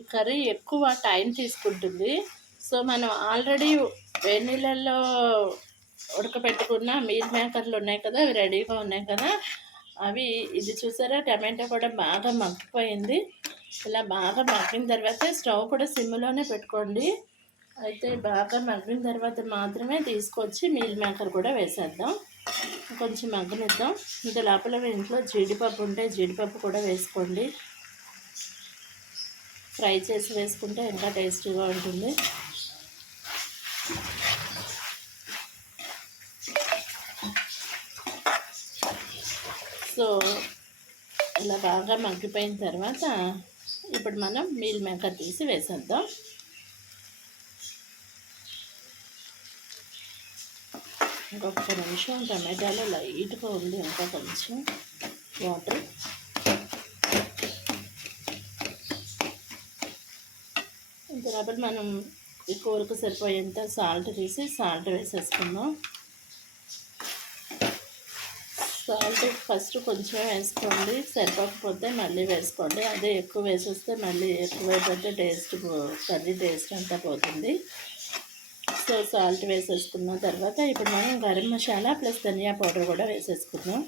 ఈ కర్రీ ఎక్కువ టైం తీసుకుంటుంది. సో మనం ఆల్రెడీ వేడి నీళ్ళల్లో ఉడకబెట్టుకున్న మీల్ మేకర్లు ఉన్నాయి కదా, అవి రెడీగా ఉన్నాయి కదా. అవి ఇది చూసారా, టమాటా కూడా బాగా మగ్గిపోయింది. ఇలా బాగా మగ్గిన తర్వాత స్టవ్ కూడా సిమ్లోనే పెట్టుకోండి. అయితే బాగా మగ్గిన తర్వాత మాత్రమే తీసుకొచ్చి మీల్ మేకర్ కూడా వేసేద్దాం. కొంచెం మగ్గనిద్దాం. ఇంత లోపల ఇంట్లో జీడిపప్పు ఉంటే జీడిపప్పు కూడా వేసుకోండి. ఫ్రై చేసి వేసుకుంటే ఇంకా టేస్టీగా ఉంటుంది. సో ఇలా బాగా మగ్గిపోయిన తర్వాత ఇప్పుడు మనం మీల్ మేకర్ తీసి వేసేద్దాం. ఇంకొక నిమిషం టమాటాలో లైట్గా ఉంది, ఇంకా కొంచెం వాటర్. ఇంత మనం ఈ కూరకు సరిపోయేంత సాల్ట్ తీసి సాల్ట్ వేసేసుకుందాం. సాల్ట్ ఫస్ట్ కొంచెం వేసుకోండి, సరిపోకపోతే మళ్ళీ వేసుకోండి. అదే ఎక్కువ వేసేస్తే మళ్ళీ ఎక్కువైపోతే కర్రీ టేస్ట్ అంతా పోతుంది. సో సాల్ట్ వేసేసుకున్న తర్వాత ఇప్పుడు మనం గరం మసాలా ప్లస్ ధనియా పౌడర్ కూడా వేసేసుకుందాం.